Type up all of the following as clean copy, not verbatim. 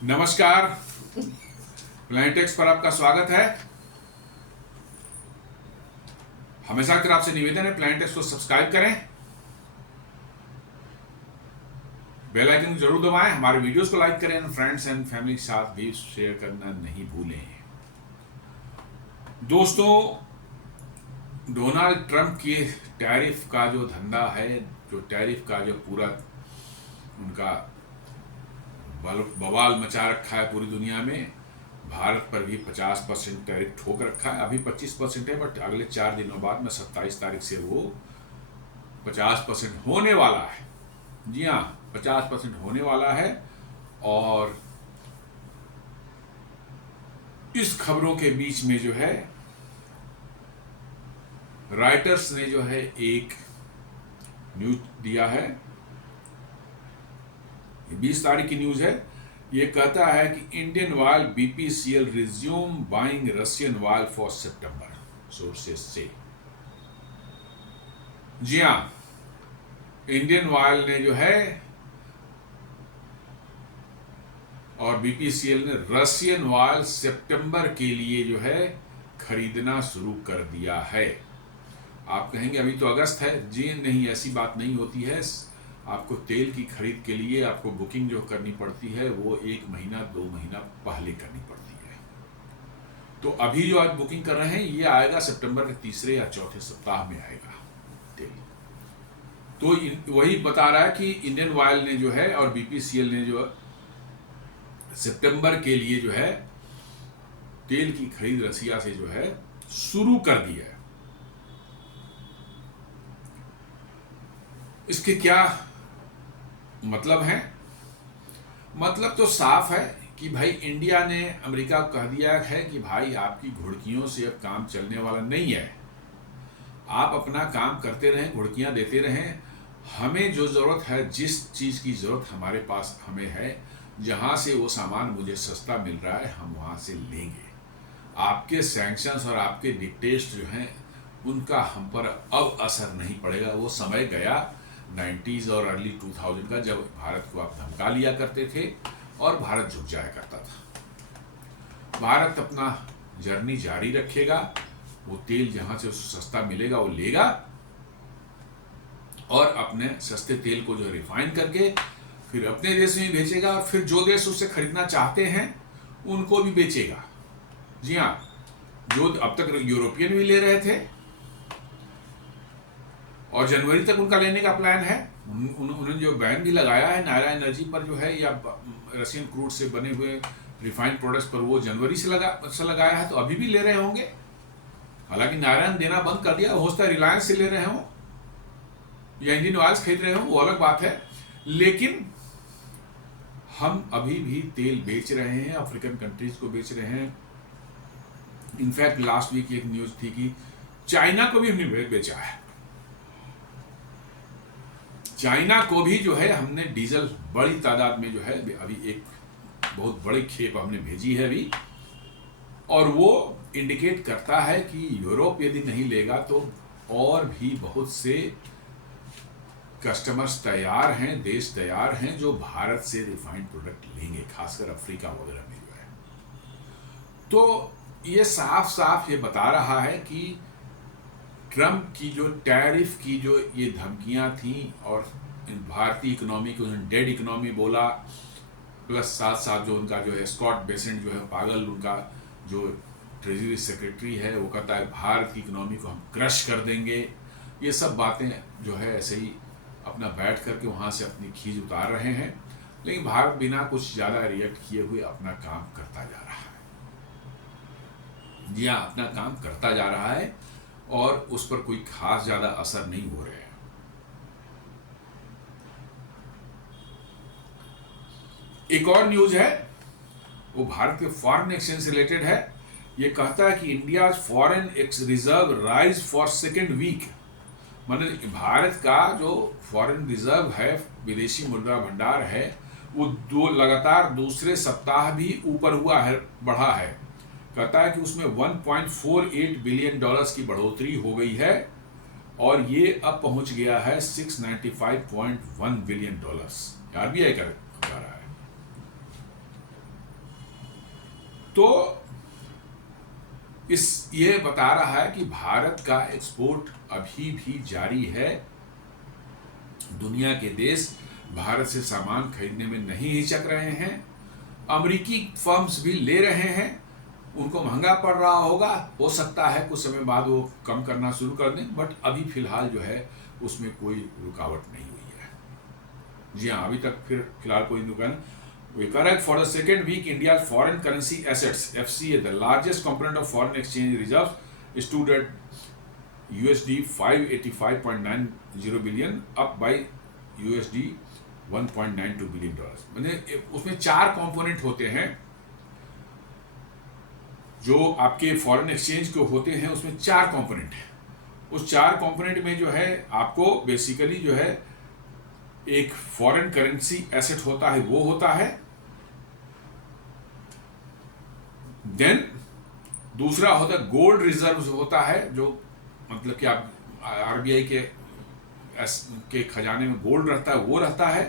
नमस्कार। प्लैनेटेक्स पर आपका स्वागत है। हमेशा की तरह आपसे निवेदन है, प्लैनेटेक्स को सब्सक्राइब करें, बेल आइकन जरूर दबाएं, हमारे वीडियोस को लाइक करें, फ्रेंड्स एंड फैमिली के साथ भी शेयर करना नहीं भूलें। दोस्तों, डोनाल्ड ट्रंप के टैरिफ का जो धंधा है, जो टैरिफ का जो पूरा उनका बवाल मचा रखा है पूरी दुनिया में, भारत पर भी 50% टैरिफ ठोक रखा है। अभी 25% है, बट अगले 4 दिनों बाद में 27 तारीख से वो 50% होने वाला है। जी हाँ, 50% होने वाला है। और इस खबरों के बीच में जो है, राइटर्स ने जो है एक न्यूज दिया है, 20 तारीख की न्यूज है। ये कहता है कि Indian oil BPCL resume buying Russian oil for September, sources से। जी हाँ, इंडियन ऑयल ने जो है और बीपीसीएल ने रशियन ऑयल सितंबर के लिए जो है खरीदना शुरू कर दिया है। आप कहेंगे अभी तो अगस्त है। जी नहीं, ऐसी बात नहीं होती है। आपको तेल की खरीद के लिए आपको बुकिंग जो करनी पड़ती है वो 1 महीना 2 महीना पहले करनी पड़ती है। तो अभी जो आज बुकिंग कर रहे हैं ये आएगा सितंबर के तीसरे या चौथे सप्ताह में आएगा तेल। तो वही बता रहा है कि इंडियन ऑयल ने जो है और बीपीसीएल ने जो सितंबर के लिए जो है तेल की खरीद रसिया से जो है शुरू कर दी है। इसके क्या मतलब है? मतलब तो साफ है कि भाई इंडिया ने अमेरिका को कह दिया है कि भाई आपकी घुड़कियों से अब काम चलने वाला नहीं है। आप अपना काम करते रहें, घुड़कियां देते रहें। हमें जो ज़रूरत है, जिस चीज़ की ज़रूरत हमारे पास हमें है, जहाँ से वो सामान मुझे सस्ता मिल रहा है, हम वहाँ से लेंगे। आपके सैंक्शंस और आपके डिक्टेट्स जो हैं उनका हम पर अब असर नहीं पड़ेगा। वो समय गया 90s और अर्ली 2000 का, जब भारत को आप धमका लिया करते थे और भारत झुक जाया करता था। भारत अपना जर्नी जारी रखेगा। वो तेल जहां से उसे सस्ता मिलेगा वो लेगा और अपने सस्ते तेल को जो रिफाइन करके फिर अपने देश में बेचेगा और फिर जो देश उससे खरीदना चाहते हैं उनको भी बेचेगा। जी हाँ, जो अब तक यूरोपियन भी ले रहे थे और जनवरी तक उनका लेने का प्लान है। उन्होंने जो बैन भी लगाया है नायरा एनर्जी पर जो है, या रशियन क्रूड से बने हुए रिफाइंड प्रोडक्ट्स पर, वो जनवरी से लगाया है। तो अभी भी ले रहे होंगे। हालांकि नायरा ने देना बंद कर दिया। हो सकता है रिलायंस से ले रहे हों या इंडियन ऑयल्स खरीद रहे हों, वो अलग बात है। लेकिन हम अभी भी तेल बेच रहे हैं, अफ्रीकन कंट्रीज को बेच रहे हैं। इनफैक्ट लास्ट वीक एक न्यूज थी कि चाइना को भी हमने बेचा है। चाइना को भी जो है हमने डीजल बड़ी तादाद में जो है अभी एक बहुत बड़ी खेप हमने भेजी है अभी। और वो इंडिकेट करता है कि यूरोप यदि नहीं लेगा तो और भी बहुत से कस्टमर्स तैयार हैं, देश तैयार हैं जो भारत से रिफाइंड प्रोडक्ट लेंगे, खासकर अफ्रीका वगैरह में जो है। तो ये साफ साफ ये बता रहा है कि ट्रंप की जो टैरिफ की जो ये धमकियां थी और भारतीय इकोनॉमी को डेड इकोनॉमी बोला, प्लस साथ साथ जो उनका जो है स्कॉट बेसेंट जो है पागल, उनका जो ट्रेजरी सेक्रेटरी है, वो कहता है भारत की इकोनॉमी को हम क्रश कर देंगे। ये सब बातें जो है ऐसे ही अपना बैठ करके वहाँ से अपनी खींच उतार रहे हैं। लेकिन भारत बिना कुछ ज़्यादा रिएक्ट किए हुए अपना काम करता जा रहा है। जी हाँ, अपना काम करता जा रहा है और उस पर कोई खास ज़्यादा असर नहीं हो रहा है। एक और न्यूज है, वो भारत के फॉरेन एक्सचेंज से रिलेटेड है। ये कहता है कि India foreign reserve rise for second week. मतलब भारत का जो फॉरेन रिजर्व है, विदेशी मुद्रा भंडार है, वो लगातार दूसरे सप्ताह भी ऊपर हुआ है, बढ़ा है। कहता है कि उसमें 1.48 बिलियन डॉलर्स की बढ़ोतरी हो गई है और ये अब पहुंच गया है 695.1 बिलियन डॉलर्स। आरबीआई का बता रहा है। तो ये बता रहा है कि भारत का एक्सपोर्ट अभी भी जारी है। दुनिया के देश भारत से सामान खरीदने में नहीं हिचक रहे हैं। अमेरिकी फर्म्स भी ले रहे हैं, उनको महंगा पड़ रहा होगा, हो सकता है कुछ समय बाद वो कम करना शुरू कर दें, बट अभी फिलहाल जो है उसमें कोई रुकावट नहीं हुई है। जी हाँ, अभी तक फिलहाल कोई रुकावट। We correct for the second week, India's foreign currency assets (FCA), the largest component of foreign exchange reserves, stood at USD 585.90 billion, up by USD 1.92 billion dollar. मैंने उसमें 4 कंपोनेंट होते हैं जो आपके फॉरेन एक्सचेंज के होते हैं, उसमें 4 कंपोनेंट हैं। उस 4 कंपोनेंट में जो है आपको बेसिकली जो है एक फॉरेन करेंसी एसेट होता है, वो होता है। देन दूसरा होता है गोल्ड रिजर्व होता है, जो मतलब कि आप आरबीआई के खजाने में गोल्ड रहता है, वो रहता है।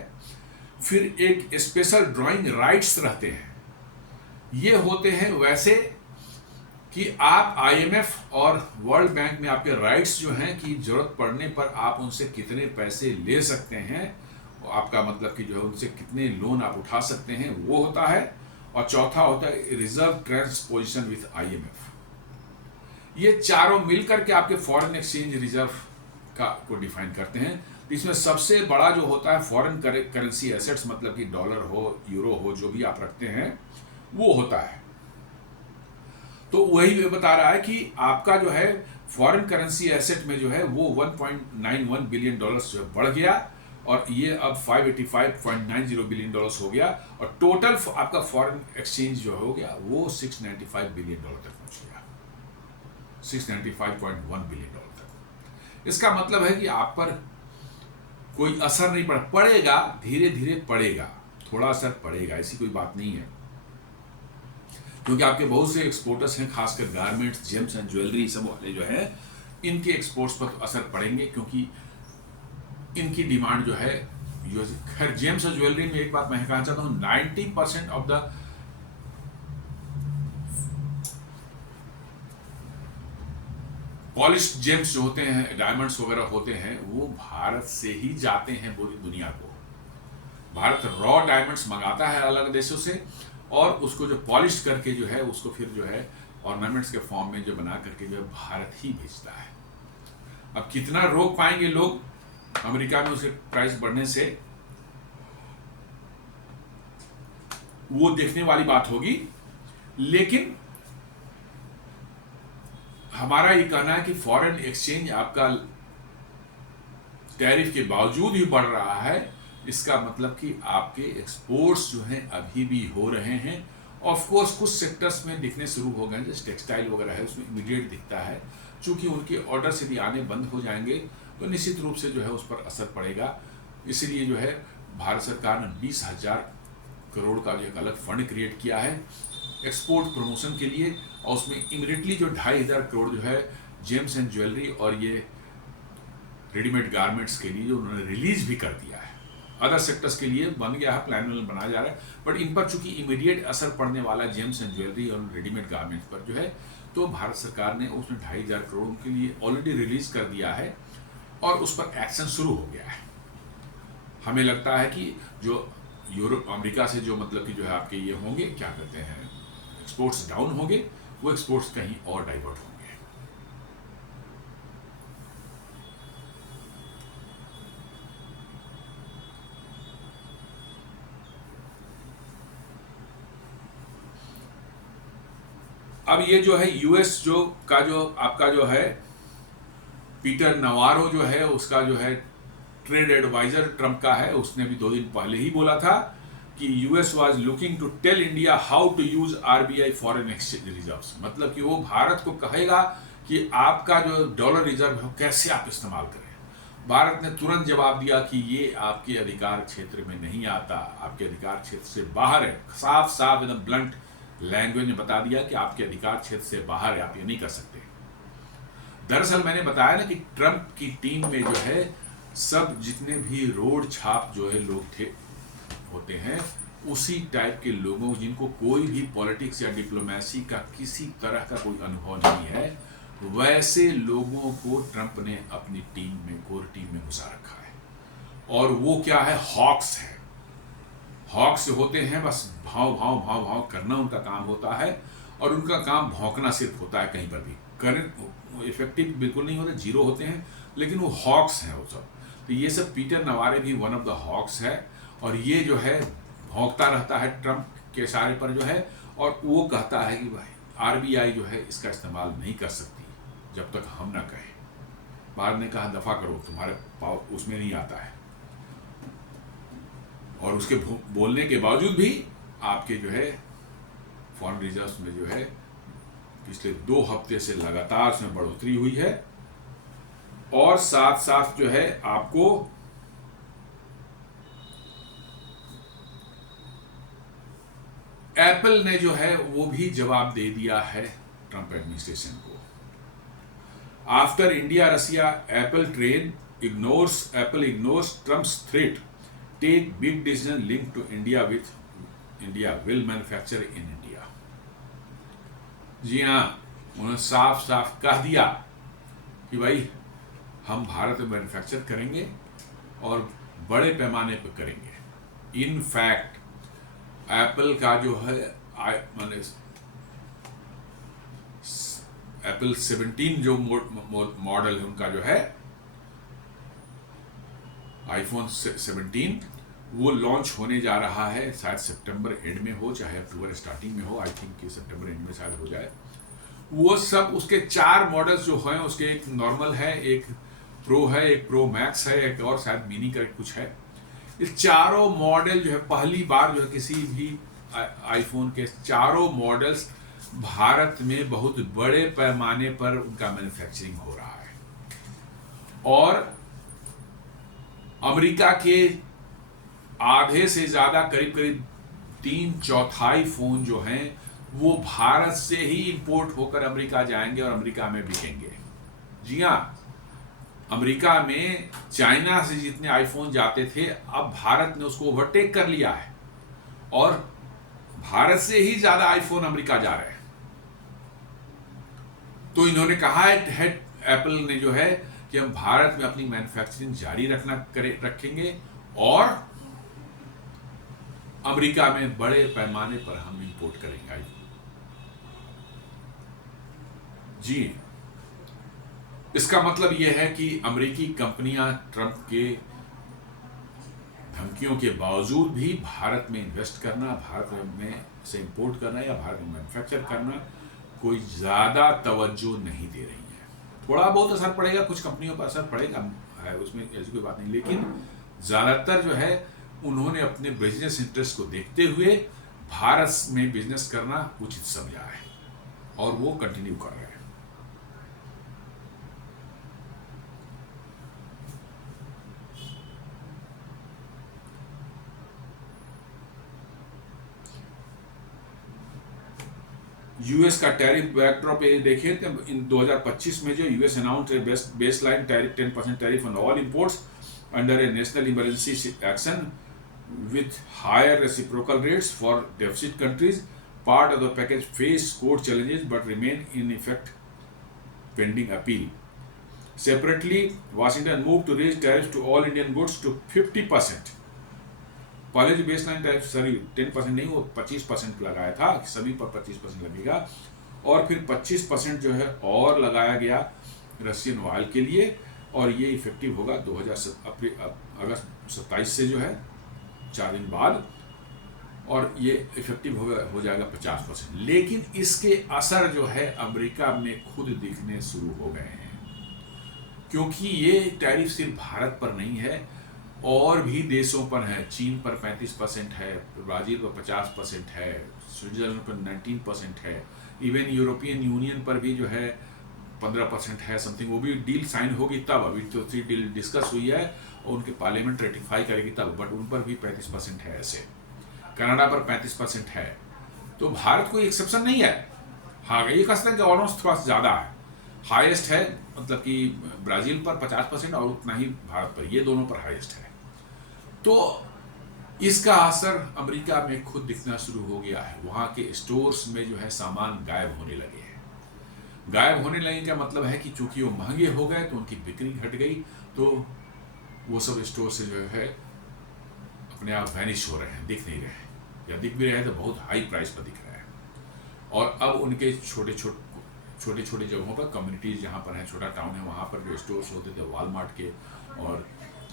फिर एक स्पेशल ड्राइंग राइट्स रहते हैं, ये होते हैं वैसे कि आप आईएमएफ और वर्ल्ड बैंक में आपके राइट्स जो हैं कि जरूरत पड़ने पर आप उनसे कितने पैसे ले सकते हैं, आपका मतलब कि जो है उनसे कितने लोन आप उठा सकते हैं, वो होता है। और चौथा होता है रिजर्व ट्रांसपोजिशन विथ आईएमएफ। ये चारों मिलकर के आपके फॉरेन एक्सचेंज रिजर्व को डिफाइन करते हैं। इसमें सबसे बड़ा जो होता है फॉरेन करेंसी एसेट्स, मतलब कि डॉलर हो, यूरो हो, जो भी आप रखते हैं वो होता है। तो वही बता रहा है कि आपका जो है फॉरेन करेंसी एसेट में जो है वो 1.91 बिलियन डॉलर्स जो बढ़ गया, और ये अब 585.90 बिलियन डॉलर्स हो गया, और टोटल आपका फॉरेन एक्सचेंज जो हो गया वो 695 बिलियन डॉलर तक पहुंच गया, 695.1 बिलियन डॉलर तक। इसका मतलब है कि आप पर कोई असर नहीं पड़ेगा, धीरे धीरे पड़ेगा, थोड़ा असर पड़ेगा, ऐसी कोई बात नहीं है। क्योंकि आपके बहुत से एक्सपोर्टर्स हैं, खासकर गारमेंट्स, जेम्स एंड ज्वेलरी सब वाले जो है, इनके एक्सपोर्ट्स पर तो असर पड़ेंगे, क्योंकि इनकी डिमांड जो है। खैर जेम्स और ज्वेलरी में एक बात मैं कहना चाहता हूँ, 90% ऑफ द पॉलिश जेम्स जो होते हैं, डायमंड्स वगैरह होते हैं, वो भारत से ही जाते हैं पूरी दुनिया को। भारत रॉ डायमंड्स मंगाता है अलग देशों से, और उसको जो पॉलिश करके जो है उसको फिर जो है ऑर्नामेंट्स के फॉर्म में जो बना करके जो है भारत ही भेजता है। अब कितना रोक पाएंगे लोग अमेरिका में उसके प्राइस बढ़ने से, वो देखने वाली बात होगी। लेकिन हमारा ये कहना है कि फॉरेन एक्सचेंज आपका टैरिफ के बावजूद ही बढ़ रहा है, इसका मतलब कि आपके एक्सपोर्ट्स जो हैं अभी भी हो रहे हैं। ऑफ कोर्स कुछ सेक्टर्स में दिखने शुरू हो गए, जैसे टेक्सटाइल वगैरह है, उसमें इमीडिएट दिखता है। चूंकि उनके ऑर्डर्स यदि आने बंद हो जाएंगे तो निश्चित रूप से जो है उस पर असर पड़ेगा। इसलिए जो है भारत सरकार ने 20,000 करोड़ का जो एक अलग फंड क्रिएट किया है एक्सपोर्ट प्रमोशन के लिए, और उसमें इमीडिएटली जो 2,500 करोड़ जो है जेम्स एंड ज्वेलरी और ये रेडीमेड गारमेंट्स के लिए जो उन्होंने रिलीज भी कर दिया है। अदर सेक्टर्स के लिए बन गया है, प्लान बनाया जा रहा है, बट इन पर चूंकि इमीडिएट असर पड़ने वाला जेम्स एंड ज्वेलरी और रेडीमेड गारमेंट्स पर जो है, तो भारत सरकार ने उसमें 2,500 करोड़ के लिए ऑलरेडी रिलीज कर दिया है, और उस पर एक्शन शुरू हो गया है। हमें लगता है कि जो यूरोप अमेरिका से जो मतलब कि जो है आपके ये होंगे, क्या कहते हैं, एक्सपोर्ट्स डाउन होंगे, वो एक्सपोर्ट्स कहीं और डाइवर्ट होंगे। अब ये जो है यूएस जो आपका जो है पीटर नवारो जो है, उसका जो है ट्रेड एडवाइजर ट्रंप का है, उसने भी 2 दिन पहले ही बोला था कि US was looking to tell India how to use RBI foreign exchange reserves. मतलब कि वो भारत को कहेगा कि आपका जो डॉलर रिजर्व है कैसे आप इस्तेमाल करें। भारत ने तुरंत जवाब दिया कि ये आपके अधिकार क्षेत्र में नहीं आता, आपके अधिकार क्षेत्र से बाहर है। साफ साफ एकदम ब्लंट लैंग्वेज में बता दिया कि आपके अधिकार क्षेत्र से बाहर है, आप ये नहीं कर सकते। दरअसल मैंने बताया ना कि ट्रंप की टीम में जो है सब जितने भी रोड छाप जो है लोग थे होते हैं, उसी टाइप के लोगों जिनको कोई भी पॉलिटिक्स या डिप्लोमेसी का किसी तरह का कोई अनुभव नहीं है, वैसे लोगों को ट्रंप ने अपनी टीम में, कोर टीम में घुसा रखा है। और वो क्या है, हॉक्स है। हॉक्स होते हैं, बस भाव भाव भाव भाव करना उनका काम होता है, और उनका काम भौंकना सिर्फ होता है। कहीं पर भी करंट इफेक्टिव बिल्कुल नहीं होते, जीरो होते हैं, लेकिन वो हॉक्स हैं वो सब। तो ये सब पीटर नवारे भी वन ऑफ द हॉक्स है, और ये जो है भौंकता रहता है ट्रंप के इशारे पर जो है, और वो कहता है कि भाई आरबीआई जो है इसका इस्तेमाल नहीं कर सकती जब तक हम ना कहें। बाद ने कहा दफा करो, तुम्हारे पाव उसमें नहीं आता है। और उसके बोलने के बावजूद भी आपके जो है फॉरेन रिजर्व्स में जो है पिछले 2 हफ्ते से लगातार उसमें बढ़ोतरी हुई है। और साथ साथ जो है आपको एप्पल ने जो है वो भी जवाब दे दिया है ट्रंप एडमिनिस्ट्रेशन को। After India Russia Apple Apple ignores Trump's threat, take big decision link to India with India will manufacture in India. जी हाँ, उन्होंने साफ साफ कह दिया कि भाई हम भारत में मैन्युफैक्चर करेंगे और बड़े पैमाने पर करेंगे। इन फैक्ट एप्पल का जो है माने एप्पल 17 जो मॉडल है उनका जो है आईफोन 17, वो लॉन्च होने जा रहा है। शायद सितंबर एंड में हो, चाहे अक्टूबर स्टार्टिंग में हो। आई थिंक कि सितंबर एंड में शायद हो जाए। वो सब उसके 4 मॉडल्स जो हैं, उसके एक नॉर्मल है, एक प्रो है, एक प्रो मैक्स है, एक और शायद मिनी का कुछ है। ये चारों मॉडल जो है पहली बार जो है किसी भी आईफोन के चारों मॉडल्स भारत में बहुत बड़े पैमाने पर उनका मैन्युफैक्चरिंग हो रहा है। और अमेरिका के आधे से ज्यादा करीब करीब 3/4 फोन जो हैं वो भारत से ही इंपोर्ट होकर अमेरिका जाएंगे और अमेरिका में बिकेंगे। जी हाँ, अमेरिका में चाइना से जितने आईफोन जाते थे, अब भारत ने उसको ओवरटेक कर लिया है और भारत से ही ज्यादा आईफोन अमेरिका जा रहे हैं। तो इन्होंने कहा है एप्पल ने जो है कि हम भारत में अपनी मैन्युफैक्चरिंग जारी रखेंगे और अमेरिका में बड़े पैमाने पर हम इंपोर्ट करेंगे आईफोन। जी, इसका मतलब यह है कि अमेरिकी कंपनियां ट्रंप के धमकियों के बावजूद भी भारत में इन्वेस्ट करना, भारत में से इंपोर्ट करना या भारत में मैन्युफैक्चर करना कोई ज़्यादा तवज्जो नहीं दे रही है। थोड़ा बहुत असर पड़ेगा, कुछ कंपनियों पर असर पड़ेगा है, उसमें ऐसी कोई बात नहीं, लेकिन ज़्यादातर जो है उन्होंने अपने बिजनेस इंटरेस्ट को देखते हुए भारत में बिजनेस करना उचित समझा है और वो कंटिन्यू कर रहे हैं। यूएस का टैरिफ बैकड्रॉप ये देखिए तो इन 2025 में जो US announce baseline tariff 10% tariff on all imports under A national emergency action with higher reciprocal rates for deficit countries. Part of the package faced court challenges but remain in effect pending appeal. Separately, Washington moved to raise tariffs to all Indian goods to 50%. पहले जो baseline tariff sorry 10% नहीं, वो 25% लगाया था, सभी पर 25% लगेगा, और फिर 25% जो है और लगाया गया रशियन ऑयल के लिए, और ये इफेक्टिव होगा अगस्त 27 से जो है 4 दिन बाद, और ये इफेक्टिव हो जाएगा 50%। लेकिन इसके असर जो है अमेरिका में खुद दिखने शुरू हो गए हैं, क्योंकि ये टैरिफ सिर्फ भारत पर नहीं है, और भी देशों पर है। चीन पर 35% है, ब्राज़ील पर 50% है, स्विट्जरलैंड पर 19% है, इवन यूरोपियन यूनियन पर भी जो है 15% है समथिंग। वो भी डील साइन होगी तब, अभी तो 3 डील डिस्कस हुई है और उनके पार्लियामेंट रेटिफाई करेगी तब, बट उन पर भी 35% है। ऐसे कनाडा पर 35% है, तो भारत कोई एक्सेप्शन नहीं है। हाँ, ये कह सकते हैं कि ऑलमोस्ट थोड़ा ज़्यादा है, हाईएस्ट है, मतलब कि ब्राज़ील पर 50% और उतना ही भारत पर, ये दोनों पर हाईएस्ट है। तो इसका असर अमेरिका में खुद दिखना शुरू हो गया है। वहाँ के स्टोर्स में जो है सामान गायब होने लगे हैं। गायब होने लगने का मतलब है कि चूंकि वो महंगे हो गए तो उनकी बिक्री घट गई, तो वो सब स्टोर से जो है अपने आप वैनिश हो रहे हैं, दिख नहीं रहे हैं, या दिख भी रहे हैं तो बहुत हाई प्राइस पर दिख रहे हैं। और अब उनके छोटे छोटे जगहों पर, कम्युनिटीज़ जहाँ पर हैं, छोटा टाउन है, वहाँ पर जो स्टोर्स होते थे वॉलमार्ट के और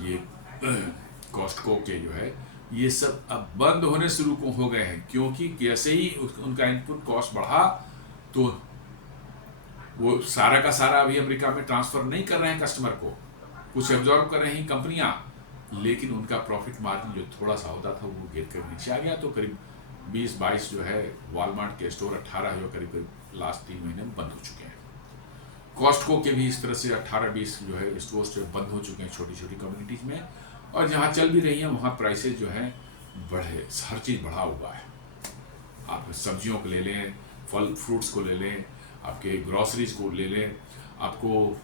ये कॉस्टको के जो है, ये सब अब बंद होने शुरू हो गए हैं। क्योंकि जैसे ही उनका इनपुट कॉस्ट बढ़ा तो वो सारा का सारा अभी अमेरिका में ट्रांसफ़र नहीं कर रहे हैं कस्टमर को, कुछ एब्जॉर्ब कर रही हैं कंपनियां, लेकिन उनका प्रॉफिट मार्जिन जो थोड़ा सा होता था वो गिर कर नीचे आ गया। तो करीब 20-22 जो है वॉलमार्ट के स्टोर, 18 जो करीब लास्ट 3 महीने में बंद हो चुके हैं। कॉस्टको के भी इस तरह से 18-20 जो है स्टोर्स जो बंद हो चुके हैं छोटी छोटी कम्युनिटीज़ में। और जहाँ चल भी रही हैं वहाँ प्राइसेज जो हैं बढ़े, हर चीज़ बढ़ा हुआ है। आप सब्जियों को ले लें, फल फ्रूट्स को ले लें, आपके ग्रॉसरीज को ले लें, आपको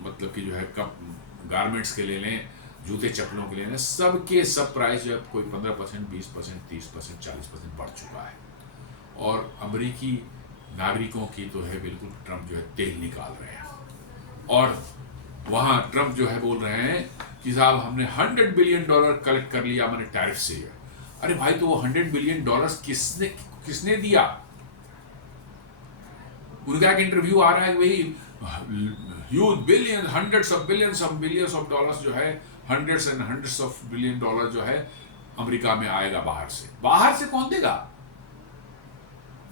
मतलब कि जो है कप गारमेंट्स के ले लें, जूते चप्पलों के ले लें, सब के सब प्राइस जो है कोई 15%, 20%, 30%, 40% बढ़ चुका है। और अमेरिकी नागरिकों की तो है बिल्कुल, ट्रम्प जो है तेल निकाल रहे हैं। और वहाँ ट्रम्प जो है बोल रहे हैं कि साहब हमने $100 बिलियन कलेक्ट कर लिया मैंने टैरिफ से। अरे भाई, तो वो $100 बिलियन किसने दिया? उनका एक इंटरव्यू आ रहा है, वही huge billion, hundreds of billions of dollars जो है, hundreds and hundreds of billion dollar जो है अमेरिका में आएगा बाहर से। बाहर से कौन देगा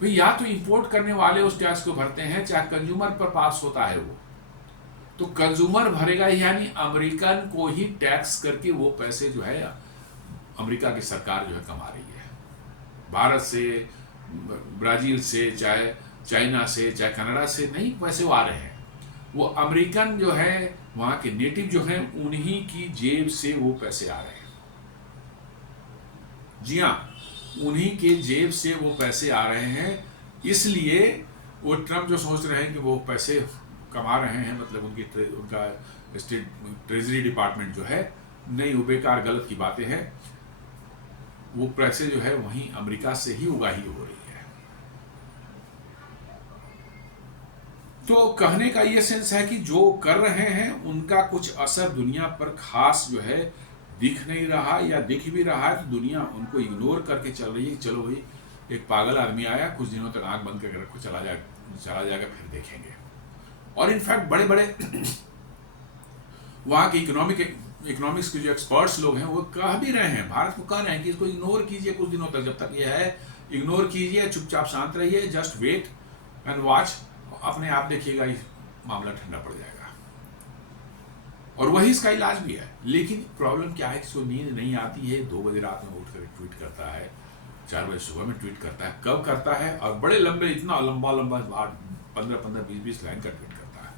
भाई? या तो इंपोर्ट करने वाले उस टैक्स को भरते हैं, चाहे कंज्यूमर पर पास होता है वो, तो कंज्यूमर भरेगा, यानी अमेरिकन को ही टैक्स करके वो पैसे जो है अमेरिका की सरकार जो है कमा रही है। भारत से, ब्राजील से, चाहे चाइना से, चाहे कनाडा से नहीं पैसे वो आ रहे हैं, वो अमेरिकन जो है वहाँ के नेटिव जो हैं उन्हीं की जेब से वो पैसे आ रहे हैं। जी हाँ, उन्हीं के जेब से वो पैसे आ रहे हैं। इसलिए वो ट्रम्प जो सोच रहे हैं कि वो पैसे कमा रहे हैं, मतलब उनका स्टेट ट्रेजरी डिपार्टमेंट जो है, नहीं, वो बेकार गलत की बातें हैं। वो पैसे जो है वहीं अमेरिका से ही उगाही हो रही है। तो कहने का ये सेंस है कि जो कर रहे हैं उनका कुछ असर दुनिया पर खास जो है दिख नहीं रहा, या दिख भी रहा है तो दुनिया उनको इग्नोर करके चल रही है। चलो भाई, एक पागल आदमी आया, कुछ दिनों तक आंख बंद करके रखो, चला जाएगा, फिर देखेंगे। और इनफैक्ट बड़े बड़े वहाँ के इकोनॉमिक्स के जो एक्सपर्ट्स लोग हैं वो कह भी रहे हैं, भारत को कह रहे हैं कि इसको इग्नोर कीजिए कुछ दिनों तक, जब तक ये है इग्नोर कीजिए, चुपचाप शांत रहिए, जस्ट वेट एंड वॉच, अपने आप देखिएगा ये मामला ठंडा पड़ जाएगा। और वही इसका इलाज भी है। लेकिन प्रॉब्लम क्या है कि इसको नींद नहीं आती है, 2 बजे रात में उठ कर ट्वीट करता है, 4 बजे सुबह में ट्वीट करता है, कब करता है, और बड़े लंबे, इतना लंबा 15-15, 20-20 लाइन का ट्वीट करता है।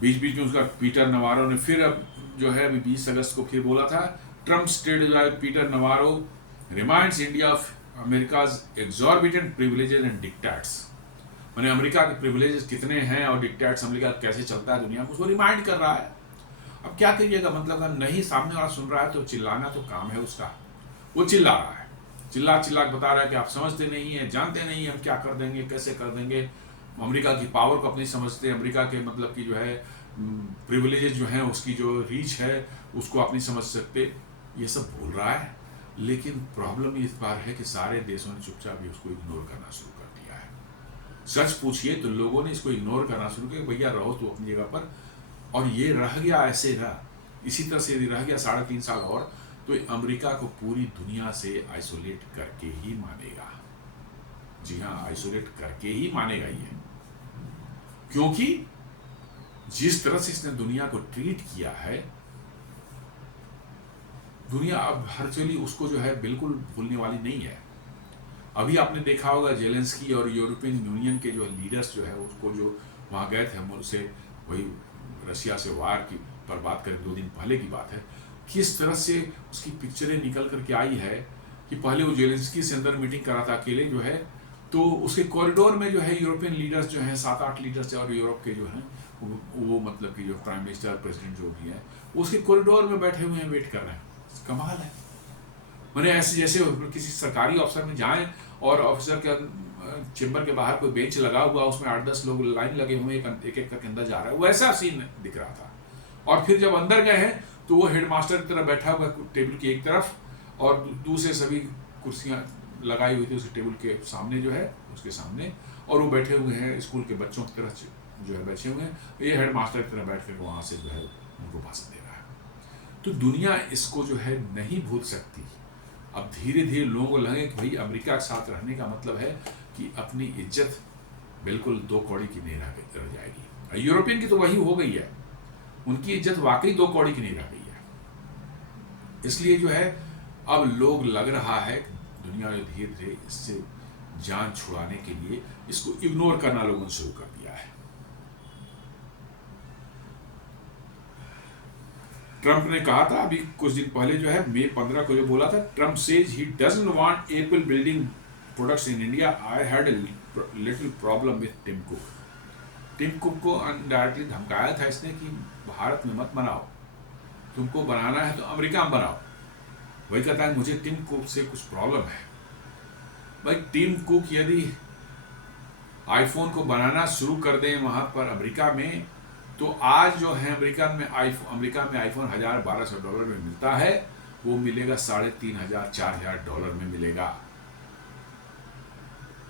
बीच बीच में उसका पीटर नवारो ने फिर अब जो है अभी 20 अगस्त को फिर बोला था, Trump state Peter Navarro reminds India of America's exorbitant privileges and dictates. मैंने अमेरिका के प्रिविलेजेस कितने हैं और डिक्टेट्स अमेरिका कैसे चलता है दुनिया में, उसको रिमाइंड कर रहा है। अब क्या करिएगा, मतलब अगर नहीं सामने वाला सुन रहा है तो चिल्लाना तो काम है उसका। वो चिल्ला रहा है, चिल्ला के बता रहा है कि आप समझते नहीं है, जानते नहीं है हम क्या कर देंगे, कैसे कर देंगे। अमेरिका की पावर को अपनी समझते, अमेरिका के मतलब की जो है प्रिविलेजेस जो हैं उसकी जो रीच है उसको आप नहीं समझ सकते, ये सब बोल रहा है। लेकिन प्रॉब्लम इस बार है कि सारे देशों ने चुपचाप भी उसको इग्नोर करना शुरू कर दिया है। सच पूछिए तो लोगों ने इसको इग्नोर करना शुरू किया, भैया रहो तो अपनी जगह पर। और ये रह गया ऐसे रहा, इसी तरह से यदि रह गया 3.5 साल और, तो अमेरिका को पूरी दुनिया से आइसोलेट करके ही मानेगा। जी हाँ, आइसोलेट करके ही मानेगा ये, क्योंकि जिस तरह से इसने दुनिया को ट्रीट किया है, दुनिया अब वर्चुअली उसको जो है बिल्कुल भूलने वाली नहीं है। अभी आपने देखा होगा जेलेंस्की और यूरोपियन यूनियन के जो लीडर्स जो है उसको जो वहाँ गए थे, हम उनसे वही रशिया से वार की पर बात करें 2 दिन पहले की बात है, किस तरह से उसकी पिक्चरें निकल करके आई है कि पहले वो जेलेंस्की से अंदर मीटिंग करा था अकेले जो है, तो उसके कॉरिडोर में जो है यूरोपियन लीडर्स जो हैं 7-8 लीडर्स और यूरोप के जो हैं वो मतलब कि जो प्राइम मिनिस्टर प्रेसिडेंट जो भी है उसके कॉरिडोर में बैठे हुए हैं, वेट कर रहे हैं। कमाल है। मैंने ऐसे जैसे किसी सरकारी ऑफिसर में जाएं और ऑफिसर के चेंबर के बाहर कोई बेंच लगा हुआ, उसमें 8-10 लोग लाइन लगे हुए एक एक करके अंदर जा रहा है, वैसा सीन दिख रहा था। और फिर जब अंदर गए हैं तो वो हेडमास्टर की तरफ बैठा हुआ टेबल की एक तरफ और दूसरे सभी कुर्सियां लगाई हुई थी उसके टेबल के सामने जो है उसके सामने, और वो बैठे हुए हैं स्कूल के बच्चों की तरह जो है बैठे हुए हैं, ये हेडमास्टर की तरह बैठ कर वहाँ से जो है उनको भाषण दे रहा है। तो दुनिया इसको जो है नहीं भूल सकती। अब धीरे धीरे लोगों को लगे कि भाई अमेरिका के साथ रहने का मतलब है कि अपनी इज्जत बिल्कुल 2 कौड़ी की नहीं रह जाएगी। यूरोपियन की तो वही हो गई है, उनकी इज्जत वाकई 2 कौड़ी की नहीं रह गई है। इसलिए जो है अब लोग लग रहा है दुनिया ने धीरे धीरे इससे जान छुड़ाने के लिए इसको इग्नोर करना लोगों ने शुरू कर दिया है। ट्रंप ने कहा था अभी कुछ दिन पहले जो है मई 15 को जो बोला था, Trump says he doesn't want Apple building products in India, I had a little problem with Tim Cook. Tim Cook को अनडायरेक्टली धमकाया था इसने कि भारत में मत बनाओ, तुमको बनाना है तो अमेरिका में बनाओ। वही कहता है मुझे टिम कुक से कुछ प्रॉब्लम है। भाई टिम कुक यदि आईफोन को बनाना शुरू कर दें वहां पर अमेरिका में, तो आज जो है अमेरिका में आईफोन $1,000-1,200 में मिलता है, वो मिलेगा $3,500-4,000 में मिलेगा।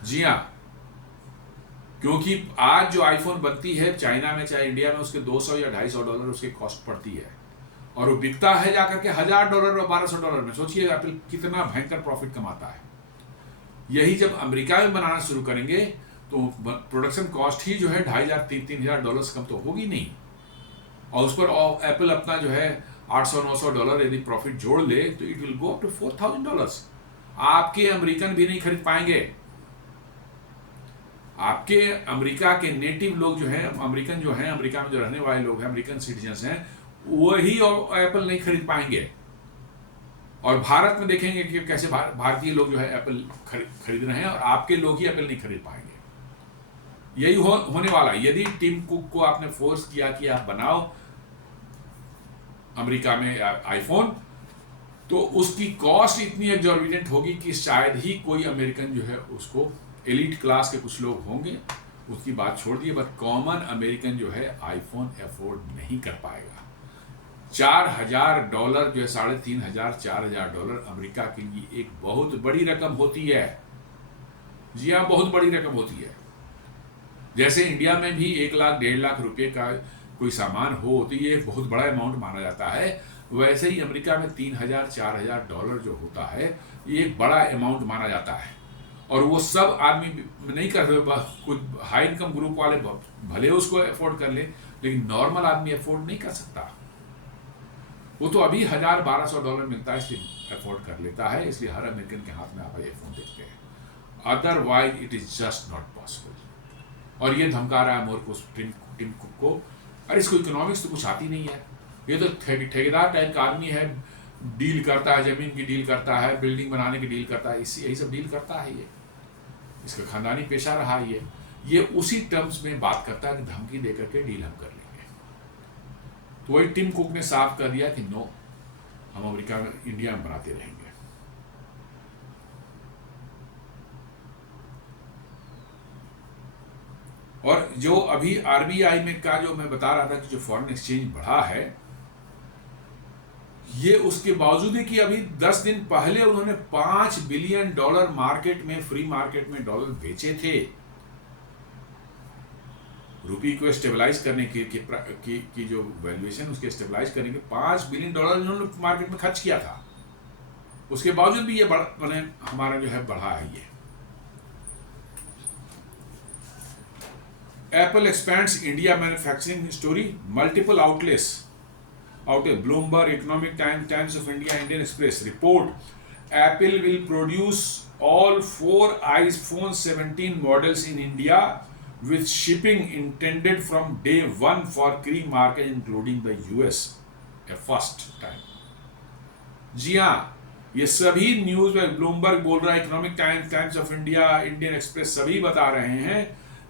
जी हाँ, क्योंकि आज जो आईफोन बनती है चाइना में चाहे इंडिया में, उसके $200 या $250 उसकी कॉस्ट पड़ती है और वो बिकता है जाकर के $1,000 और $1,200 में। सोचिए एप्पल कितना भयंकर प्रॉफिट कमाता है। यही जब अमेरिका में बनाना शुरू करेंगे तो प्रोडक्शन कॉस्ट ही जो है $2,500-3,000 से कम तो होगी नहीं, और उस पर एप्पल अपना जो है $800-900 यदि प्रॉफिट जोड़ ले तो it will go up to $4,000। आपके अमेरिकन भी नहीं खरीद पाएंगे। आपके अमेरिका के नेटिव लोग जो हैं, अमेरिकन जो हैं, अमेरिका में जो रहने वाले लोग हैं, अमेरिकन सिटीजन्स हैं, वही एप्पल नहीं खरीद पाएंगे। और भारत में देखेंगे कि कैसे भारतीय लोग जो है एप्पल खरीद रहे हैं और आपके लोग ही एप्पल नहीं खरीद पाएंगे। यही होने वाला है। यदि टिम कुक को आपने फोर्स किया कि आप बनाओ अमेरिका में आईफोन, तो उसकी कॉस्ट इतनी एग्जॉर्बिटेंट होगी कि शायद ही कोई अमेरिकन जो है उसको, एलिट क्लास के कुछ लोग होंगे, उसकी बात छोड़ दिए, बट कॉमन अमेरिकन जो है आईफोन अफोर्ड नहीं कर पाएगा। $4,000 जो है $3,500-4,000 अमेरिका के लिए एक बहुत बड़ी रकम होती है। जी हाँ, बहुत बड़ी रकम होती है। जैसे इंडिया में भी 1 लाख 1.5 लाख रुपए का कोई सामान हो तो ये बहुत बड़ा अमाउंट माना जाता है, वैसे ही अमेरिका में $3,000-4,000 जो होता है ये एक बड़ा अमाउंट माना जाता है। और वो सब आदमी नहीं कर रहे, कुछ हाई इनकम ग्रुप वाले भले उसको अफोर्ड कर ले, लेकिन नॉर्मल आदमी अफोर्ड नहीं कर सकता। वो तो अभी $1,000-1,200 मिलता है इसलिए अफोर्ड कर लेता है, इसलिए हर अमेरिकन के हाथ में आप आईफोन देखते हैं। Otherwise it is just not possible. और ये धमका रहा है मोर को, टिम कुक को, अरे इसको इकोनॉमिक्स तो कुछ आती नहीं है, ये तो ठेकेदार टाइप का आदमी है, डील करता है, जमीन की डील करता है, बिल्डिंग बनाने की डील करता है, यही सब डील करता है। ये इसका खानदानी पेशा रहा है। ये उसी टर्म्स में बात करता है कि धमकी देकर के डील हम कर लेंगे। तो वही टिम कुक ने साफ कर दिया कि नो, हम अमेरिका में, इंडिया में बनाते रहेंगे। और जो अभी आरबीआई में का जो मैं बता रहा था कि जो फॉरेन एक्सचेंज बढ़ा है, ये उसके बावजूद है कि अभी 10 दिन पहले उन्होंने $5 बिलियन मार्केट में, फ्री मार्केट में डॉलर बेचे थे। रुपये को स्टेबलाइज करने की जो वैल्यूएशन उसके स्टेबलाइज करने के $5 बिलियन इन्होंने मार्केट में खर्च किया था। उसके बावजूद भी ये हमारा जो है बढ़ा है। ये Apple expands India manufacturing story, multiple outlets. Bloomberg, Economic Times of India, Indian Express report Apple will produce all 4 iPhone 17 models in India with shipping intended from day 1 for key market including the US, a first time. जी हाँ, ये सभी news में Bloomberg बोल रहा है, economic times of India, Indian express सभी बता रहे हैं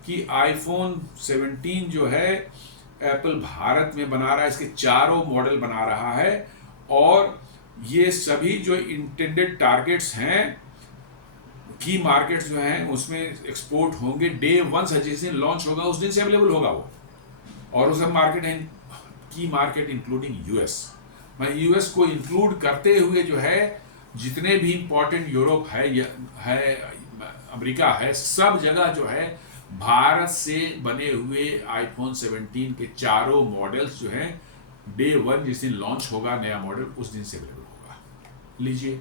कि आईफोन 17 जो है एप्पल भारत में बना रहा है, इसके चारों मॉडल बना रहा है, और ये सभी जो इंटेंडेड टारगेट्स हैं, की मार्केट्स जो हैं उसमें एक्सपोर्ट होंगे। डे 1 से जिस दिन लॉन्च होगा उस दिन से अवेलेबल होगा वो, और उस मार्केट है की मार्केट इंक्लूडिंग यूएस। मैं यूएस को इंक्लूड करते हुए जो है जितने भी इंपॉर्टेंट यूरोप है अमेरिका है, सब जगह जो है भारत से बने हुए आईफोन 17 के चारों मॉडल्स जो हैं डे 1 जिस दिन लॉन्च होगा नया मॉडल उस दिन से अवेलेबल होगा। लीजिए,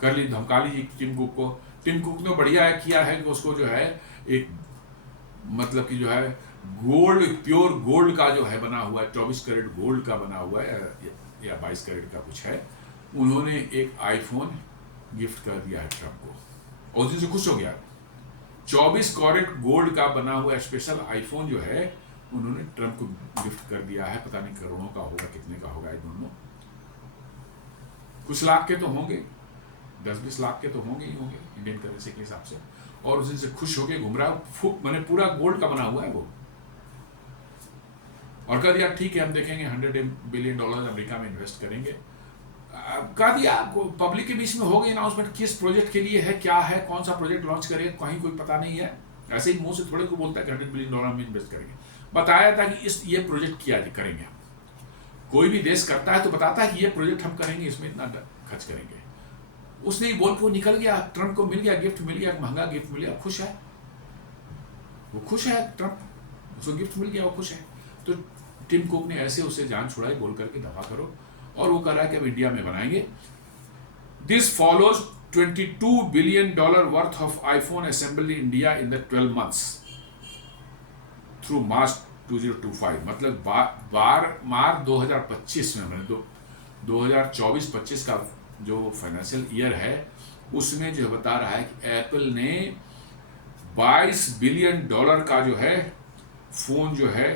कर ली, धमका लीजिए टिम कुक को। टिम कुक ने बढ़िया किया है कि उसको जो है एक मतलब कि जो है गोल्ड, प्योर गोल्ड का जो है बना हुआ है, 24 कैरेट गोल्ड का बना हुआ है या 22 कैरेट का कुछ है, उन्होंने एक आईफोन गिफ्ट कर दिया है ट्रम्प को, और उस दिन से खुश हो गया। 24 कैरेट गोल्ड का बना हुआ स्पेशल आईफोन जो है उन्होंने ट्रम्प को गिफ्ट कर दिया है। पता नहीं करोड़ों का होगा, कितने का होगा, आई डोंट नो, कुछ लाख के तो होंगे, 10-20 लाख के तो होंगे ही होंगे इंडियन करेंसी के हिसाब से। और उस दिन से खुश होके घूम रहा है, मैंने पूरा गोल्ड का बना हुआ है वो, और कह दिया ठीक है हम देखेंगे, $100 बिलियन अमेरिका में इन्वेस्ट करेंगे। कह दिया आपको पब्लिक के बीच में हो गई अनाउंसमेंट, किस प्रोजेक्ट के लिए है, क्या है, कौन सा प्रोजेक्ट लॉन्च करेंगे, कहीं कोई पता नहीं है। ऐसे ही मुंह से थोड़े को बोलता है कि $100 बिलियन में इन्वेस्ट करेंगे। बताया था कि ये प्रोजेक्ट किया करेंगे हम। कोई भी देश करता है तो बताता है कि ये प्रोजेक्ट हम करेंगे, इसमें इतना खर्च करेंगे। उसने ही बोल के वो निकल गया, ट्रम्प को मिल गया, गिफ्ट मिल गया, महंगा गिफ्ट मिल गया, खुश है वो, खुश है ट्रम्प, उसको गिफ्ट मिल गया, वो खुश है। तो टिम कुक ने ऐसे उससे जान छुड़ाई बोल करके दफा करो, और वो कह रहा है कि अब इंडिया में बनाएंगे। This follows $22 billion worth of iPhone assembled in India in the 12 months through March 2025। मतलब मार्च 2025 में, मैंने 2024-25 का जो फाइनेंशियल ईयर है उसमें जो बता रहा है कि एप्पल ने $22 बिलियन का जो है फोन जो है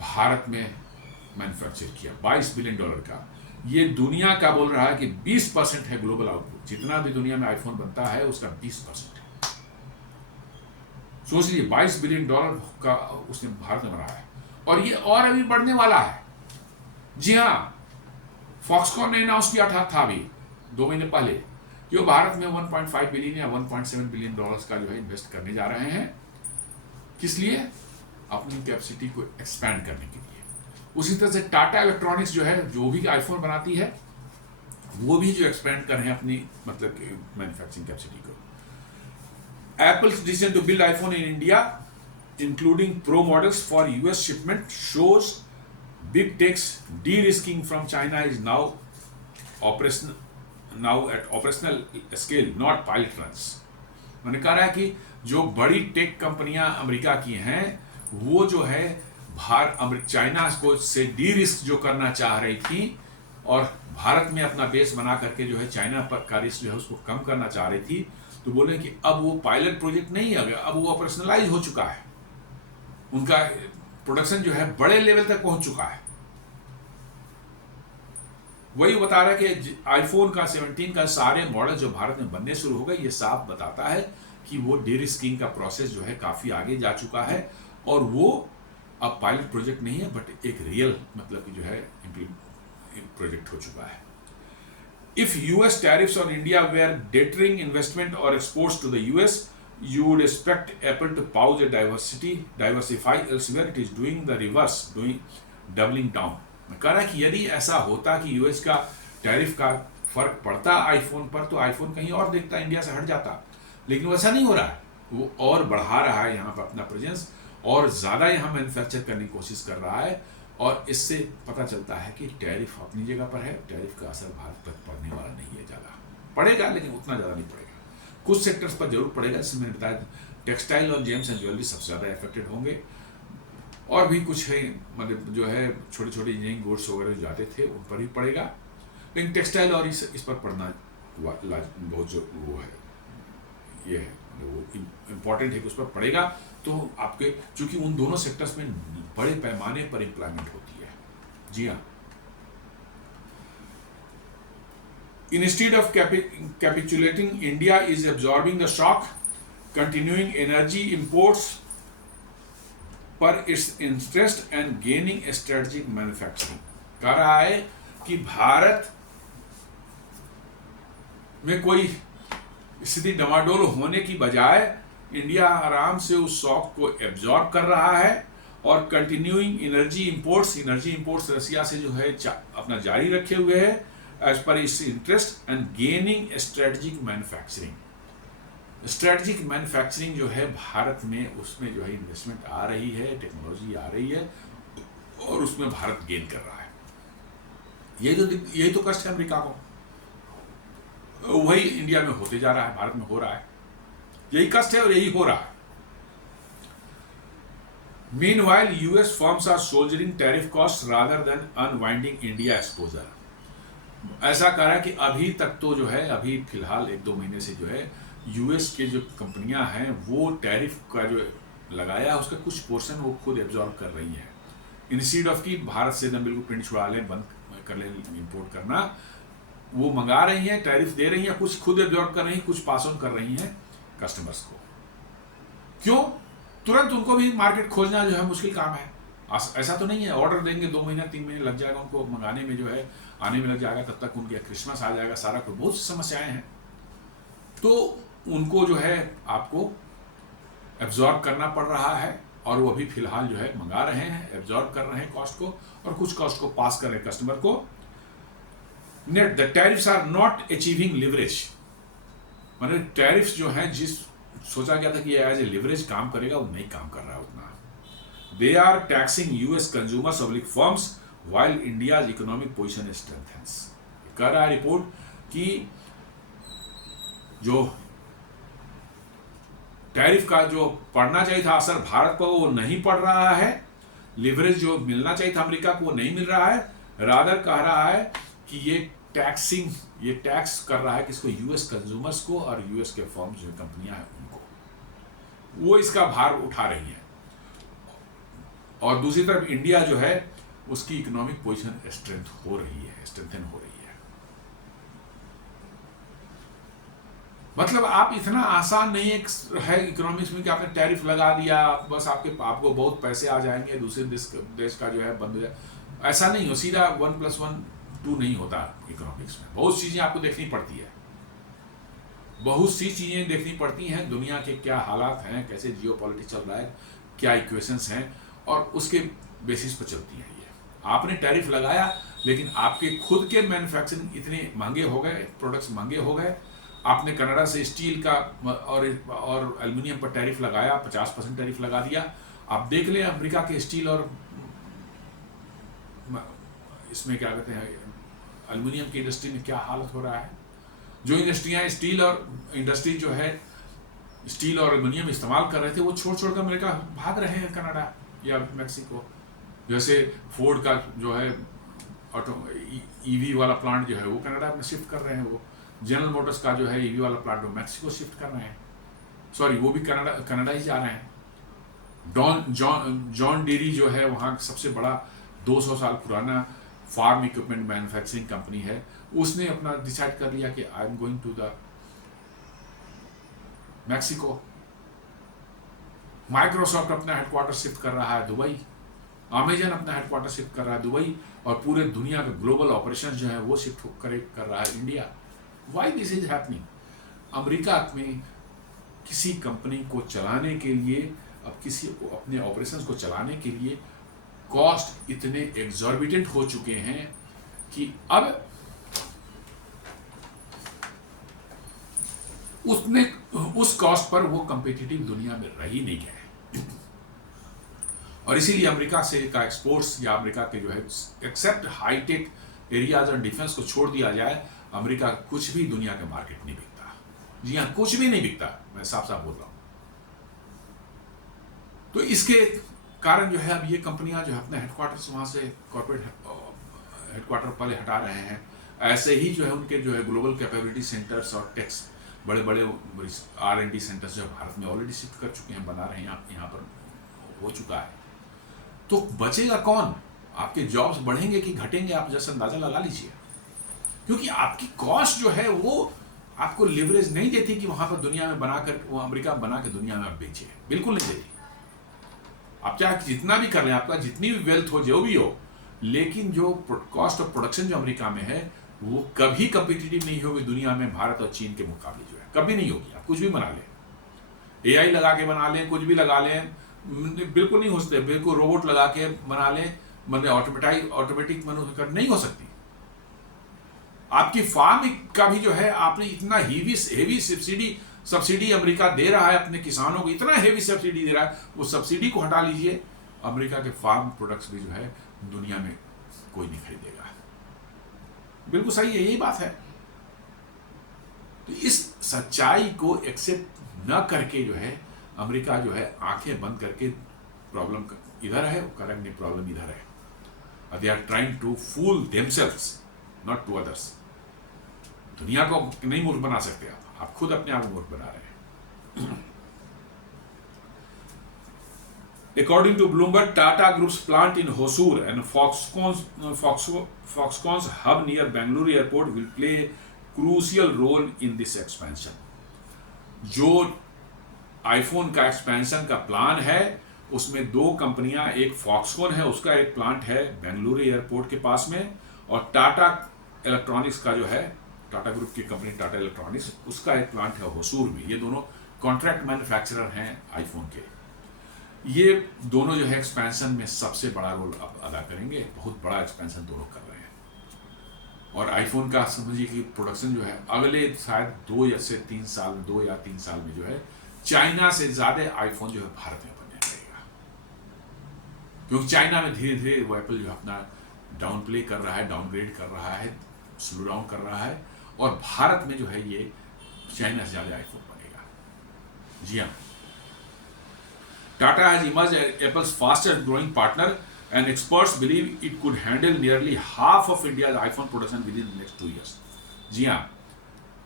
भारत में मैन्युफैक्चर किया, $22 बिलियन का। ये दुनिया का बोल रहा है कि 20% है ग्लोबल आउटपुट, जितना भी दुनिया में आईफोन बनता है उसका 20% है। सोच लीजिए, $22 बिलियन का उसने भारत में बनाया है, और ये और अभी बढ़ने वाला है। जी हाँ, फॉक्सकॉन ने अनाउंस किया था अभी 2 महीने पहले कि वो भारत में 1.5 बिलियन या 1.7 बिलियन डॉलर्स का जो है इन्वेस्ट करने जा रहे हैं। किस लिए? अपनी कैपेसिटी को एक्सपैंड करने के लिए। उसी तरह से टाटा इलेक्ट्रॉनिक्स जो है, जो भी आईफोन बनाती है, वो भी जो एक्सपैंड कर रहे हैं अपनी मतलब मैन्युफैक्चरिंग कैपेसिटी को। Apple's decision to build iPhone in India including pro models for US shipment shows Big Tech's de-risking from China is now at operational scale, not pilot runs. मैंने कहा है कि जो बड़ी टेक कंपनियां अमेरिका की हैं वो जो है चाइना को से डी रिस्क जो करना चाह रही थी और भारत में अपना बेस बना करके जो है चाइना पर का रिस्क जो है उसको कम करना चाह रही थी, तो बोले कि अब वो पायलट प्रोजेक्ट नहीं है, अब वो ऑपरेशनलाइज हो चुका है, उनका प्रोडक्शन जो है बड़े लेवल तक पहुंच चुका है। वही बता रहा है कि आईफोन का 17 का सारे मॉडल जो भारत में बनने शुरू हो गए, ये साफ बताता है कि वो डे-रिस्किंग का प्रोसेस जो है काफ़ी आगे जा चुका है, और वो अब पायलट प्रोजेक्ट नहीं है बट एक रियल मतलब कि जो है प्रोजेक्ट हो चुका है। If US tariffs on India were deterring investment और exports to the US, you would expect Apple to pause a diversify elsewhere. It is doing the reverse, doubling down. मैं कह रहा कि यदि ऐसा होता कि यूएस का टैरिफ का फर्क पड़ता आईफोन पर, तो आईफोन कहीं और देखता, इंडिया से हट जाता, लेकिन वैसा नहीं हो रहा है। वो और बढ़ा रहा है यहाँ पर अपना प्रेजेंस, और ज़्यादा यहाँ मैन्युफैक्चर करने की कोशिश कर रहा है, और इससे पता चलता है कि टैरिफ अपनी जगह पर है, टैरिफ का असर भारत पर पड़ने वाला नहीं है, ज़्यादा पड़ेगा लेकिन उतना ज़्यादा नहीं पड़ेगा। कुछ सेक्टर्स पर जरूर पड़ेगा, जैसे मैंने बताया टेक्सटाइल और जेम्स एंड ज्वेलरी सबसे ज़्यादा इफेक्टेड होंगे, और भी कुछ है मतलब जो है छोटे छोटे इंजीनियरिंग गुड्स वगैरह जो जाते थे उन पर भी पड़ेगा, लेकिन टेक्सटाइल और इस पर पड़ना बहुत जो वो है, ये है वो इम्पॉर्टेंट है कि उस पर पड़ेगा। तो आपके चूँकि उन दोनों सेक्टर्स में बड़े पैमाने पर एम्प्लॉयमेंट होती है। जी हाँ, Instead of capitulating, India is absorbing the shock, continuing energy imports per its interest and gaining strategic manufacturing. कह रहा है कि भारत में कोई स्थिति डमाडोल होने की बजाय इंडिया आराम से उस शॉक को एब्जॉर्ब कर रहा है और कंटिन्यूइंग एनर्जी इंपोर्ट्स रसिया से जो है अपना जारी रखे हुए है as per its interest and gaining strategic manufacturing जो है भारत में, उसमें जो है इन्वेस्टमेंट आ रही है, टेक्नोलॉजी आ रही है और उसमें भारत गेन कर रहा है। यही तो कष्ट है अमेरिका को, वही इंडिया में होते जा रहा है, भारत में हो रहा है। यही कष्ट है और यही हो रहा है। Meanwhile, US firms are shouldering tariff costs rather than unwinding India exposure. ऐसा कह रहा है कि अभी तक तो जो है, अभी फिलहाल 1-2 महीने से जो है यूएस के जो कंपनियां हैं वो टैरिफ का जो लगाया उसका कुछ पोर्शन वो खुद एब्जॉर्ब कर रही हैं, इंस्टीड ऑफ कि भारत से एकदम बिल्कुल प्रिंट छुड़ा लें, बंद कर लें इंपोर्ट करना। वो मंगा रही हैं, टैरिफ दे रही हैं, कुछ खुद एब्जॉर्ब कर रही हैं, कुछ पास ऑन कर रही हैं कस्टमर्स को। क्यों? तुरंत उनको भी मार्केट खोजना जो है मुश्किल काम है। ऐसा तो नहीं है ऑर्डर देंगे 2 महीना 3 महीने लग जाएगा उनको मंगाने में, जो है आने में लग जाएगा, तब तक उनके क्रिसमस आ जाएगा, सारा कुछ बहुत समस्याएं हैं। तो उनको जो है आपको एब्जॉर्ब करना पड़ रहा है और वो अभी फिलहाल जो है मंगा रहे हैं, एब्जॉर्ब कर रहे हैं कॉस्ट को और कुछ कॉस्ट को पास कर रहे हैं कस्टमर को। Net the tariffs are not achieving leverage, मतलब टैरिफ्स जो हैं जिस सोचा गया था कि एज ए लिवरेज काम करेगा वो नहीं काम कर रहा है उतना। They are taxing US consumers public firms while India's economic position strengthens. कह रहा है रिपोर्ट कि जो टैरिफ का जो पड़ना चाहिए था असर भारत को वो नहीं पड़ रहा है, लिवरेज जो मिलना चाहिए था अमेरिका को वो नहीं मिल रहा है। रादर कह रहा है कि ये टैक्स कर रहा है किसको, यूएस कंज्यूमर्स को और यूएस के फर्म्स जो कंपनियां हैं उनको, वो इसका भार उठा रही हैं। और दूसरी तरफ इंडिया जो है उसकी इकोनॉमिक पोजीशन स्ट्रेंथन हो रही है। मतलब आप इतना आसान नहीं है इकोनॉमिक्स में कि आपने टैरिफ लगा दिया बस आपको बहुत पैसे आ जाएंगे, दूसरे देश का जो है बंद हो जाए, ऐसा नहीं हो। सीधा 1+1 2 नहीं होता इकोनॉमिक्स में। बहुत चीजें आपको देखनी पड़ती है, बहुत सी चीजें देखनी पड़ती हैं, दुनिया के क्या हालात हैं, कैसे जियोपॉलिटिक्स चल रहा है, क्या इक्वेशंस हैं, और उसके बेसिस पर चलती हैं ये। आपने टैरिफ लगाया लेकिन आपके खुद के मैन्युफैक्चरिंग इतने महंगे हो गए, प्रोडक्ट्स महंगे हो गए। आपने कनाडा से स्टील का और एल्युमिनियम पर टैरिफ लगाया, 50% टैरिफ लगा दिया। आप देख लें अमेरिका के स्टील और इसमें क्या कहते हैं एल्युमिनियम की इंडस्ट्री में क्या हालत हो रहा है। जो इंडस्ट्रियां स्टील और एल्युमिनियम इस्तेमाल कर रहे थे वो छोड़ कर अमेरिका भाग रहे हैं, कनाडा या मैक्सिको। जैसे फोर्ड का जो है ईवी वाला प्लांट जो है वो कनाडा में शिफ्ट कर रहे हैं, वो जनरल मोटर्स का जो है ईवी वाला प्लांट वो मैक्सिको शिफ्ट कर रहे हैं, सॉरी वो भी कनाडा ही जा रहे हैं। जॉन डीरी जो है वहाँ सबसे बड़ा 200 साल पुराना फार्म इक्विपमेंट मैन्युफैक्चरिंग कंपनी है, उसने अपना डिसाइड कर लिया कि I am going to the Mexico. Microsoft अपना हेडक्वार्टर शिफ्ट कर रहा है दुबई, अमेजन अपना हेडक्वार्टर शिफ्ट कर रहा है दुबई, और पूरे दुनिया के ग्लोबल ऑपरेशंस जो है वो शिफ्ट कर रहा है India. Why this is happening? America में किसी कंपनी को चलाने के लिए, अब किसी अपने ऑपरेशंस को चलाने के लिए कॉस्ट इतने एग्जॉर्बिटेंट हो चुके हैं कि अब उस कॉस्ट पर वो कंपेटिटिव दुनिया में रह ही नहीं गए। और इसीलिए अमेरिका से का एक्सपोर्ट्स या अमेरिका के जो है एक्सेप्ट हाईटेक एरियाज और डिफेंस को छोड़ दिया जाए, अमेरिका कुछ भी दुनिया के मार्केट नहीं बिकता। जी हाँ, कुछ भी नहीं बिकता, मैं साफ साफ बोल रहा हूं। तो इसके कारण जो है अब ये कंपनियां जो है अपने हेडक्वार्टर्स वहां से कॉर्पोरेट हेडक्वार्टर पहले हटा रहे हैं। ऐसे ही जो है उनके जो है ग्लोबल कैपेबिलिटी सेंटर्स और टेक्स बड़े बड़े R&D सेंटर्स जो है भारत में ऑलरेडी शिफ्ट कर चुके हैं, बना रहे हैं, यहाँ पर हो चुका है। तो बचेगा कौन? आपके जॉब्स बढ़ेंगे कि घटेंगे, आप जैसे अंदाजा लगा लीजिए। क्योंकि आपकी कॉस्ट जो है वो आपको लिवरेज नहीं देती कि वहां पर दुनिया में बनाकर, वो अमेरिका बना के दुनिया में आप बेचे, बिल्कुल नहीं देती। आप चाहे जितना भी कर लें, आपका जितनी भी वेल्थ हो, जो भी हो, लेकिन जो कॉस्ट ऑफ प्रोडक्शन जो अमेरिका में है वो कभी कम्पिटिटिव नहीं होगी दुनिया में भारत और चीन के मुकाबले, जो है कभी नहीं होगी। आप कुछ भी बना लें, एआई लगा के बना लें, कुछ भी लगा लें, बिल्कुल नहीं हो सकते। बिल्कुल रोबोट लगा के बना लें, मतलब ऑटोमेटिक मनुष्य नहीं हो सकती। आपकी फार्म का भी जो है, आपने इतना हेवी सब्सिडी अमेरिका दे रहा है अपने किसानों को, इतना हेवी सब्सिडी दे रहा है, वो सब्सिडी को हटा लीजिए, अमेरिका के फार्म प्रोडक्ट्स भी जो है दुनिया में कोई नहीं खरीदेगा। बिल्कुल सही है, यही बात है। तो इस सच्चाई को एक्सेप्ट न करके जो है अमेरिका जो है आंखें बंद करके, प्रॉब्लम इधर है, करेंगे प्रॉब्लम इधर है। They are trying to fool themselves not to others. दुनिया को नहीं मूर्ख बना सकते आप खुद अपने आप को मूर्ख बना रहे हैं। According to Bloomberg, Tata Group's plant in Hosur and Foxconn's hub near Bangalore airport will play a crucial role in this expansion. जो आईफोन का एक्सपेंशन का प्लान है उसमें दो कंपनियां, एक फॉक्सकॉन है, उसका एक प्लांट है बेंगलुरु एयरपोर्ट के पास में, और टाटा इलेक्ट्रॉनिक्स का जो है, टाटा ग्रुप की कंपनी टाटा इलेक्ट्रॉनिक्स, उसका एक प्लांट है होसूर में। ये दोनों कॉन्ट्रैक्ट मैन्युफैक्चरर हैं आईफोन के। ये दोनों जो है एक्सपेंशन में सबसे बड़ा रोल अदा करेंगे, बहुत बड़ा एक्सपेंशन दोनों कर रहे हैं। और आईफोन का समझिए कि प्रोडक्शन जो है अगले शायद 2 या 3 साल में जो है चाइना से ज़्यादा आईफोन जो है भारत में बनने लगेगा, क्योंकि चाइना में धीरे धीरे वो एप्पल जो अपना डाउन प्ले कर रहा है, डाउनग्रेड कर रहा है, स्लो डाउन कर रहा है, और भारत में जो है ये चाइना से ज़्यादा आईफोन बनेगा। जी हाँ, Tata has emerged as Apple's fastest growing partner, and experts believe it could handle nearly half of India's iPhone production within the next 2 years. जी हाँ,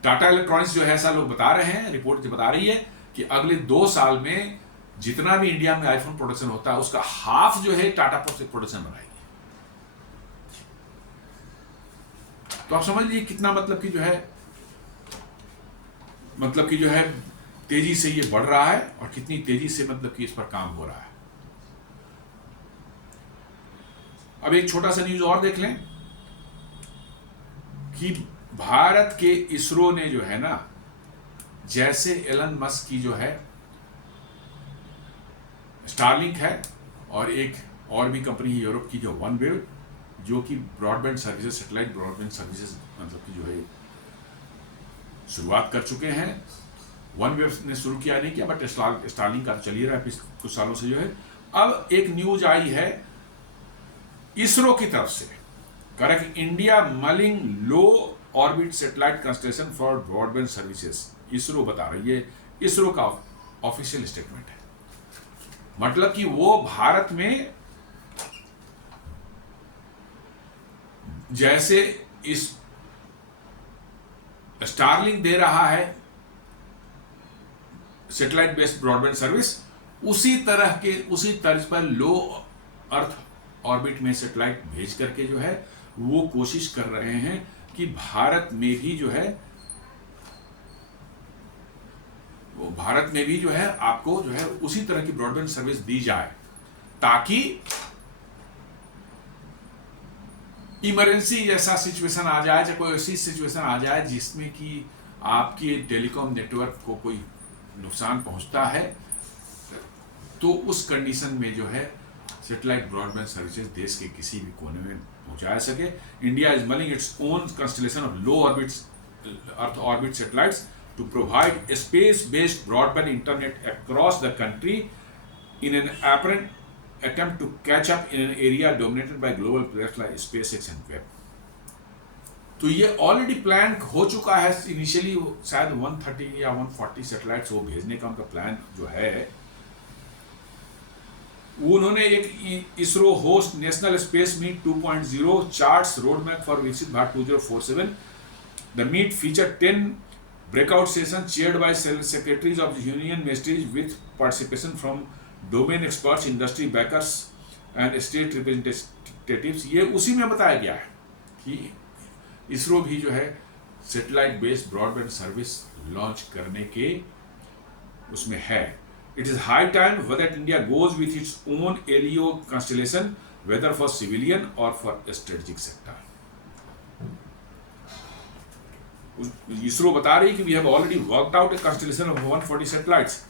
टाटा इलेक्ट्रॉनिक्स जो है, ऐसा लोग बता रहे हैं, रिपोर्ट जो बता रही है कि अगले 2 साल में जितना भी इंडिया में आईफोन प्रोडक्शन होता है उसका हाफ जो है टाटा प्रोडक्शन बनाएगी। तो आप समझ लीजिए कितना मतलब कि जो है तेजी से ये बढ़ रहा है, और कितनी तेजी से मतलब कि इस पर काम हो रहा है। अब एक छोटा सा न्यूज और देख लें कि भारत के इसरो ने जो है ना, जैसे एलन मस्क की जो है स्टारलिंक है, और एक और भी कंपनी है यूरोप की जो OneWeb, जो कि broadband services, satellite broadband services मतलब कि जो है शुरुआत कर चुके हैं। OneWeb ने शुरू किया नहीं किया, बट स्टारलिंक का चल ही रहा है कुछ सालों से जो है। अब एक न्यूज आई है इसरो की तरफ से, correct, India mulling low orbit satellite constellation for broadband services. ISRO बता रही है, इसरो का ऑफिशियल स्टेटमेंट है, मतलब कि वो भारत में जैसे इस स्टारलिंक दे रहा है सैटेलाइट बेस्ड ब्रॉडबैंड सर्विस, उसी तर्ज पर लो अर्थ ऑर्बिट में सैटेलाइट भेज करके जो है वो कोशिश कर रहे हैं कि भारत में भी जो है आपको जो है उसी तरह की ब्रॉडबैंड सर्विस दी जाए, ताकि इमरजेंसी जैसा सिचुएशन आ जाए, या कोई ऐसी सिचुएशन आ जाए जिसमें कि आपके टेलीकॉम नेटवर्क को कोई नुकसान पहुंचता है, तो उस कंडीशन में जो है सैटेलाइट ब्रॉडबैंड सर्विसेज देश के किसी भी कोने में पहुंचाया सके। India is mulling its own constellation of low earth orbit satellites to provide space based broadband internet across the country in an apparent attempt to catch up in an area dominated by global players like SpaceX and Web। तो ये already plan हो चुका है, initially शायद 130 या 140 satellites वो भेजने का उनका प्लान जो है, वो उन्होंने एक ISRO host national space meet 2.0 charts road map for Viksit Bharat 2047। The meet feature 10 breakout session chaired by secretaries of union ministries with participation from domain experts, industry backers and state representatives. ये उसी में बताया गया है कि इसरो भी जो है satellite based broadband service launch करने के उसमें है। It is high time that India goes with its own LEO constellation, whether for civilian और फॉर स्ट्रेटेजिक सेक्टर। इसरो बता रही कि we have already worked out a constellation of 140 satellites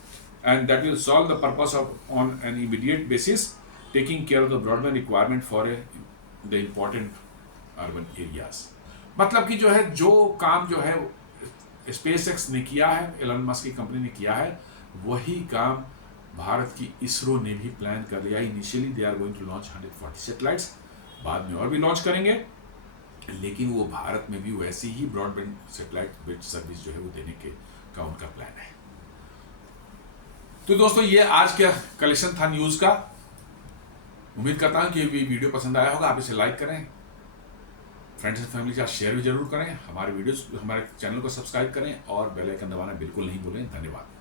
and that will solve the purpose of on an immediate basis, taking care of the broadband requirement for the important urban areas। मतलब कि जो है, जो काम जो है SpaceX ने किया है, एलन मस्क की कंपनी ने किया है, वही काम भारत की इसरो ने भी प्लान कर लिया। Initially they are going to launch 140 satellites, बाद में और भी लॉन्च करेंगे, लेकिन वो भारत में भी वैसी ही ब्रॉडबैंड सैटेलाइट बेस्ड सर्विस जो है वो देने के का उनका प्लान है। तो दोस्तों, ये आज का कलेक्शन था न्यूज का। उम्मीद करता हूं कि वीडियो पसंद आया होगा। आप इसे लाइक करें, फ्रेंड्स एंड फैमिली के साथ शेयर भी जरूर करें, हमारे वीडियोस, हमारे चैनल को सब्सक्राइब करें और बेल आइकन दबाना बिल्कुल नहीं भूलें। धन्यवाद।